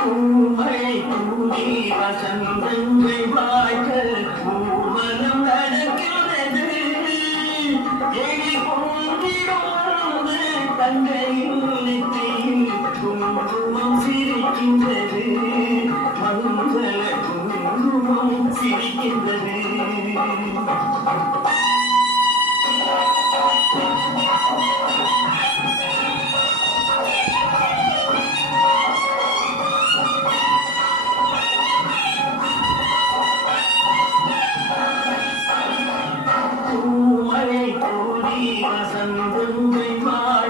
பூமை பூமி வசந்தங்கள் வாய்க்க பூவனம் நடக்கிறது எலி போன்றிடோடு தங்கையில் நெற்றியில் குங்குமம் சிரிக்கின்றது மங்கள குங்குமம் சிரிக்கின்றது வாசம் உண்மை மாட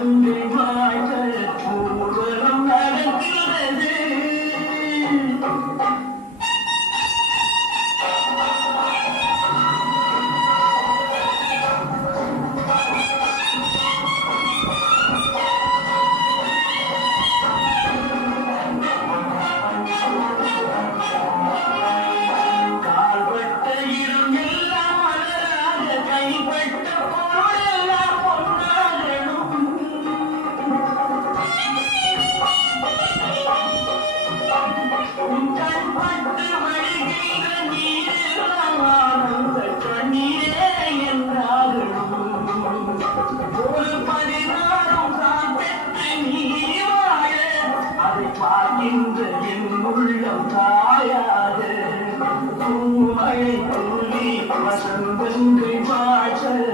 பூமாய் பூமி வசந்தங்கள் வாசல்